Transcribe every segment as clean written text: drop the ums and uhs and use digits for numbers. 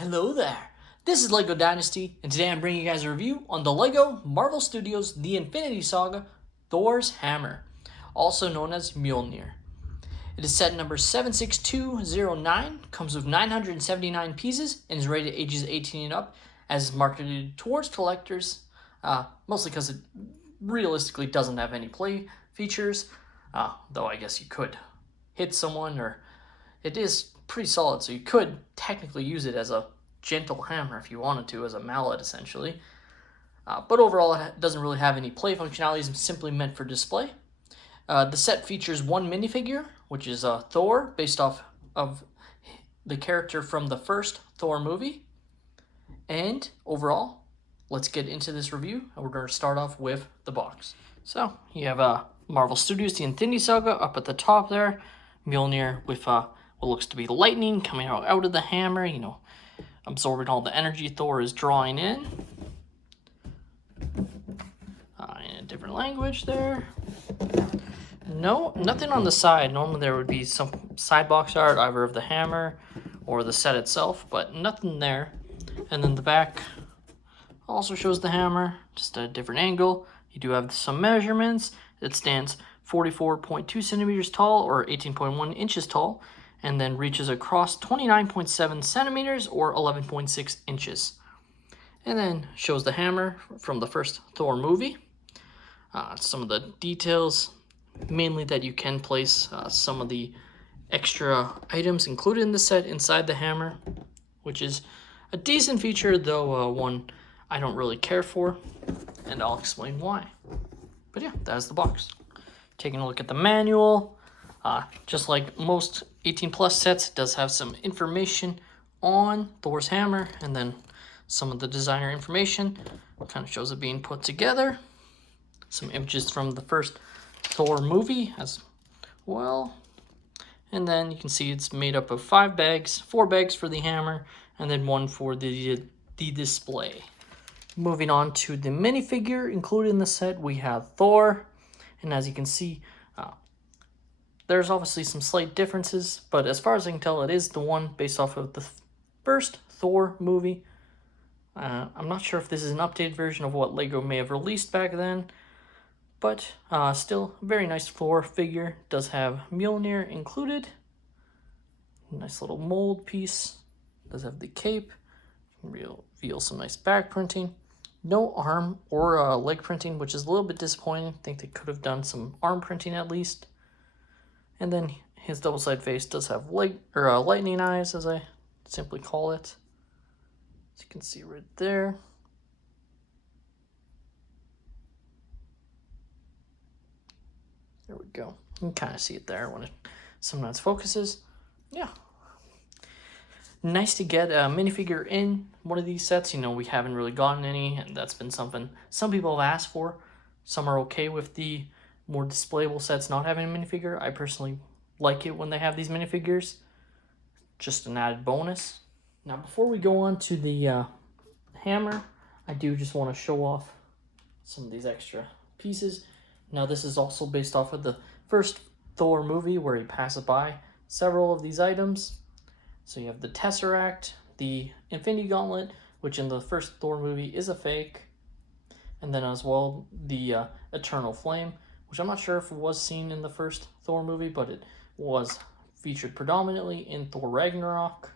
Hello there, this is LEGO Dynasty, and today I'm bringing you guys a review on the LEGO Marvel Studios The Infinity Saga Thor's Hammer, also known as Mjolnir. It is set number 76209, comes with 979 pieces, and is rated ages 18 and up, as is marketed towards collectors, mostly because it realistically doesn't have any play features, though I guess you could hit someone, or it is pretty solid, so you could technically use it as a gentle hammer if you wanted to, as a mallet essentially. But overall, it doesn't really have any play functionality. It's simply meant for display. The set features one minifigure, which is Thor, based off of the character from the first Thor movie. And overall, let's get into this review, and we're going to start off with the box. So you have Marvel Studios The Infinity Saga up at the top there, Mjolnir with what looks to be lightning coming out of the hammer, absorbing all the energy Thor is drawing in a different language there. No, nothing on the side. Normally there would be some side box art either of the hammer or the set itself, but nothing there. And then the back also shows the hammer, just a different angle. You do have some measurements. It stands 44.2 centimeters tall, or 18.1 inches tall, and then reaches across 29.7 centimeters or 11.6 inches. And then shows the hammer from the first Thor movie. Some of the details, mainly that you can place some of the extra items included in the set inside the hammer, which is a decent feature, though one I don't really care for, and I'll explain why. But yeah, that's the box. Taking a look at the manual, just like most 18 plus sets, it does have some information on Thor's hammer, and then some of the designer information kind of shows it being put together. Some images from the first Thor movie as well. And then you can see it's made up of 5 bags, 4 bags for the hammer, and then 1 for the display. Moving on to the minifigure included in the set, we have Thor. And as you can see, there's obviously some slight differences, but as far as I can tell, it is the one based off of the first Thor movie. I'm not sure if this is an updated version of what LEGO may have released back then, but still a very nice Thor figure. Does have Mjolnir included. Nice little mold piece. Does have the cape. Reveal some nice back printing. No arm or leg printing, which is a little bit disappointing. I think they could have done some arm printing at least. And then his double-sided face does have lightning eyes, as I simply call it. As you can see right there. There we go. You can kind of see it there when it sometimes focuses. Yeah. Nice to get a minifigure in one of these sets. We haven't really gotten any, and that's been something some people have asked for. Some are okay with the more displayable sets not having a minifigure. I personally like it when they have these minifigures. Just an added bonus. Now, before we go on to the hammer, I do just want to show off some of these extra pieces. Now, this is also based off of the first Thor movie, where he passes by several of these items. So you have the Tesseract, the Infinity Gauntlet, which in the first Thor movie is a fake, and then as well the Eternal Flame, which I'm not sure if it was seen in the first Thor movie, but it was featured predominantly in Thor Ragnarok.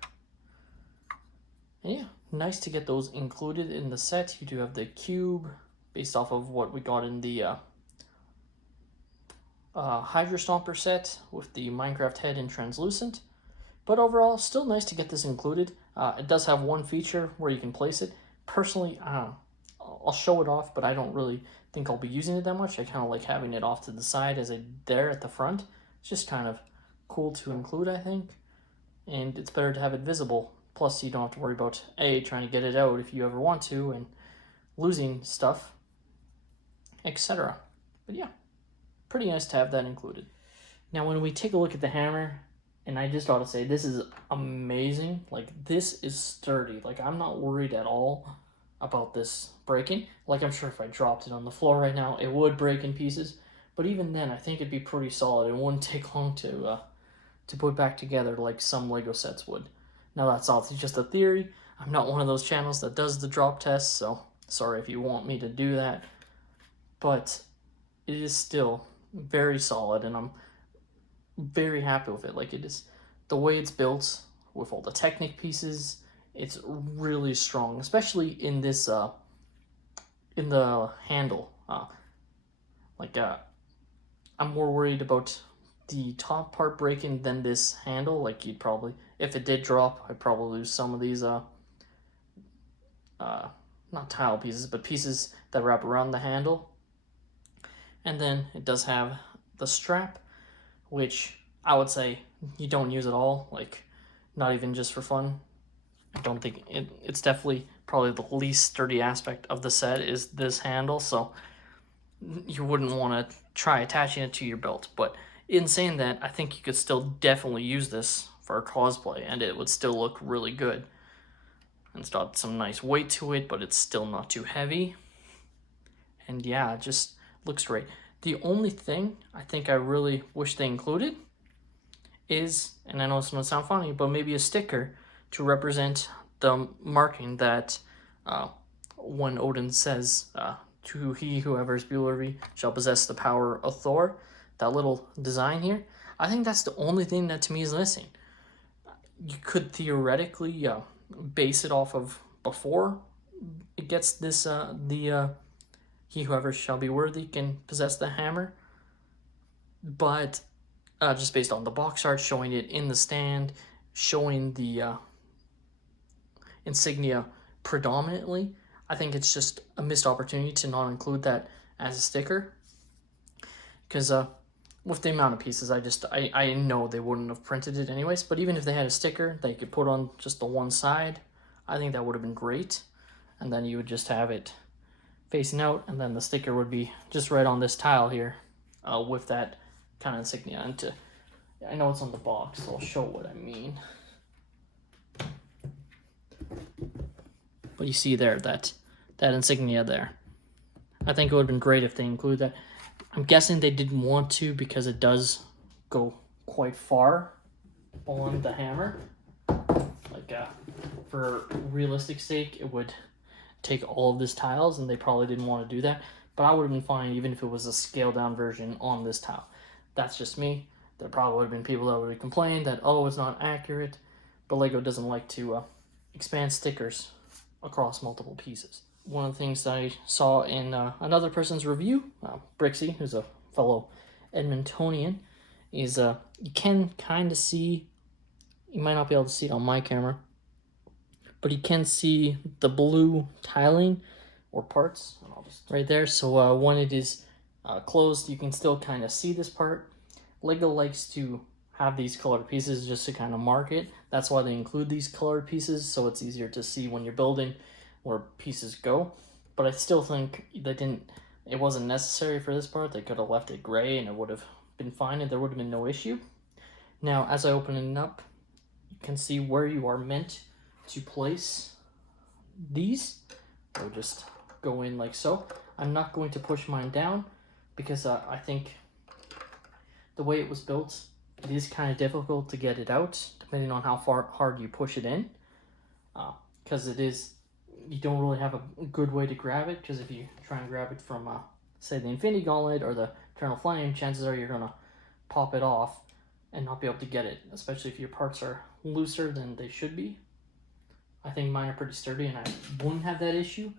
And yeah, nice to get those included in the set. You do have the cube, based off of what we got in the Hydra Stomper set, with the Minecraft head in translucent. But overall, still nice to get this included. It does have one feature where you can place it. Personally, I'll show it off, but I don't really think I'll be using it that much. I kind of like having it off to the side as there at the front. It's just kind of cool to include, I think. And it's better to have it visible. Plus, you don't have to worry about trying to get it out if you ever want to, and losing stuff, etc. But yeah, pretty nice to have that included. Now, when we take a look at the hammer, and I just ought to say, this is amazing. Like, this is sturdy. Like, I'm not worried at all about this breaking. Like, I'm sure if I dropped it on the floor right now, it would break in pieces. But even then, I think it'd be pretty solid. It wouldn't take long to put back together like some LEGO sets would. Now that's obviously just a theory. I'm not one of those channels that does the drop test, so sorry if you want me to do that. But it is still very solid, and I'm very happy with it. Like, it is, the way it's built with all the Technic pieces, it's really strong, especially in this in the handle. I'm more worried about the top part breaking than this handle. Like, you'd probably, if it did drop, I'd probably lose some of these not tile pieces, but pieces that wrap around the handle. And then it does have the strap, which I would say you don't use at all, like, not even just for fun. I don't think it's definitely probably the least sturdy aspect of the set is this handle, so you wouldn't want to try attaching it to your belt. But in saying that, I think you could still definitely use this for a cosplay, and it would still look really good. And it's got some nice weight to it, but it's still not too heavy. And yeah, it just looks great. The only thing I think I really wish they included is, and I know it's gonna sound funny, but maybe a sticker to represent the marking that when Odin says, to he whoever is Bjorvi shall possess the power of Thor, that little design here, I think that's the only thing that to me is missing. You could theoretically base it off of before it gets this, he whoever shall be worthy can possess the hammer, but just based on the box art, showing it in the stand, showing the insignia predominantly, I think it's just a missed opportunity to not include that as a sticker. Because with the amount of pieces, I know they wouldn't have printed it anyways, but even if they had a sticker they could put on just the one side, I think that would have been great. And then you would just have it facing out, and then the sticker would be just right on this tile here with that kind of insignia. And I know it's on the box, so I'll show what I mean. But you see there, that insignia there. I think it would have been great if they included that. I'm guessing they didn't want to because it does go quite far on the hammer. Like, for realistic sake, it would take all of this tiles, and they probably didn't want to do that. But I would have been fine even if it was a scaled down version on this tile. That's just me. There probably would have been people that would have complained that, oh, it's not accurate. But LEGO doesn't like to expand stickers across multiple pieces. One of the things that I saw in another person's review, Brixie, who's a fellow Edmontonian, is you can kind of see, you might not be able to see it on my camera, but you can see the blue tiling or parts right there. So when it is closed, you can still kind of see this part. LEGO likes to have these colored pieces just to kind of mark it. That's why they include these colored pieces, so it's easier to see when you're building where pieces go. But I still think it wasn't necessary for this part. They could have left it gray and it would have been fine and there would have been no issue. Now, as I open it up, you can see where you are meant to place these. They'll just go in like so. I'm not going to push mine down because I think the way it was built, it is kind of difficult to get it out depending on how hard you push it in, because you don't really have a good way to grab it, because if you try and grab it from say the Infinity Gauntlet or the Eternal Flame, chances are you're gonna pop it off and not be able to get it, especially if your parts are looser than they should be. I think mine are pretty sturdy and I wouldn't have that issue,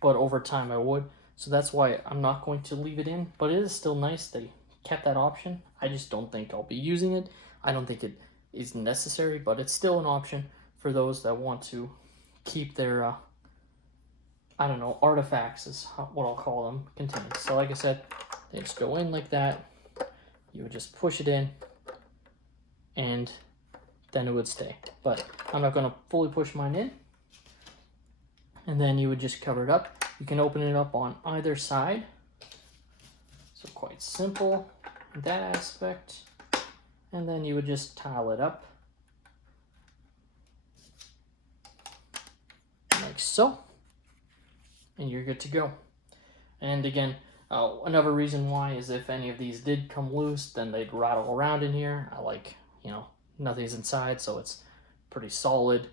but over time I would. So that's why I'm not going to leave it in, but it is still nice they kept that option. I just don't think I'll be using it. I don't think it is necessary, but it's still an option for those that want to keep their, I don't know, artifacts is what I'll call them, contained. So like I said, they just go in like that. You would just push it in and then it would stay. But I'm not going to fully push mine in. And then you would just cover it up. You can open it up on either side. So quite simple in that aspect. And then you would just tile it up like so. And you're good to go. And again, another reason why is if any of these did come loose, then they'd rattle around in here. I like, nothing's inside, so it's pretty solid,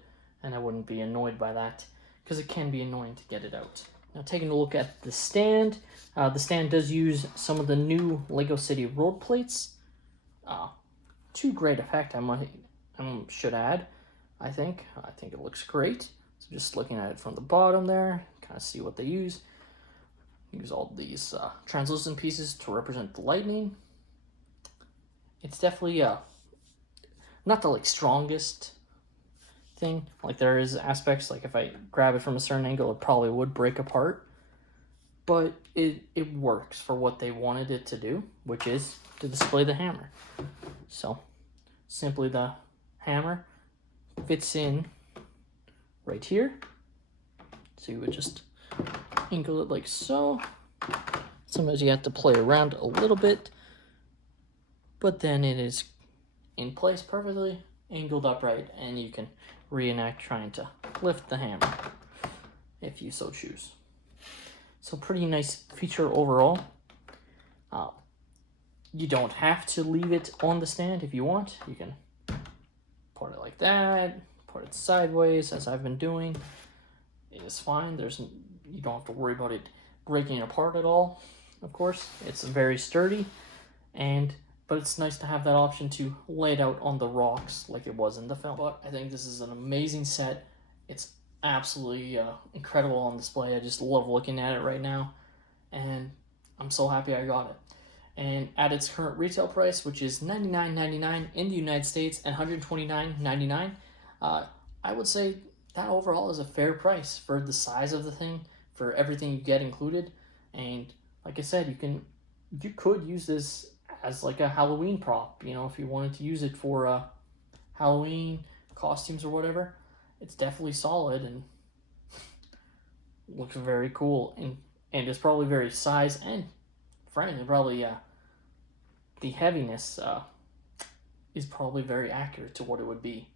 and I wouldn't be annoyed by that, because it can be annoying to get it out. Now, taking a look at the stand does use some of the new Lego City road plates. To great effect, I should add. I think it looks great. So just looking at it from the bottom there, kind of see what they use. Use all these translucent pieces to represent the lightning. It's definitely not the like strongest thing. Like there is aspects, like if I grab it from a certain angle, it probably would break apart. But it works for what they wanted it to do, which is to display the hammer. So simply the hammer fits in right here. So you would just angle it like so. Sometimes you have to play around a little bit, but then it is in place perfectly, angled upright, and you can reenact trying to lift the hammer if you so choose. So pretty nice feature overall. You don't have to leave it on the stand if you want. You can put it like that, put it sideways, as I've been doing. It is fine. You don't have to worry about it breaking apart at all. Of course, it's very sturdy, but it's nice to have that option to lay it out on the rocks like it was in the film. But I think this is an amazing set. It's absolutely incredible on display. I just love looking at it right now, and I'm so happy I got it. And at its current retail price, which is $99.99 in the United States and $129.99, I would say that overall is a fair price for the size of the thing, for everything you get included. And like I said, you could use this as like a Halloween prop, you know, if you wanted to use it for Halloween costumes or whatever. It's definitely solid and looks very cool, and it's probably very size, and frankly probably the heaviness is probably very accurate to what it would be.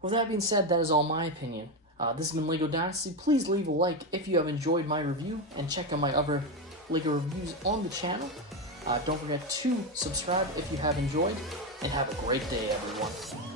With that being said, that is all my opinion. This has been LEGO Dynasty. Please leave a like if you have enjoyed my review, and check out my other LEGO reviews on the channel. Don't forget to subscribe if you have enjoyed, and have a great day, everyone.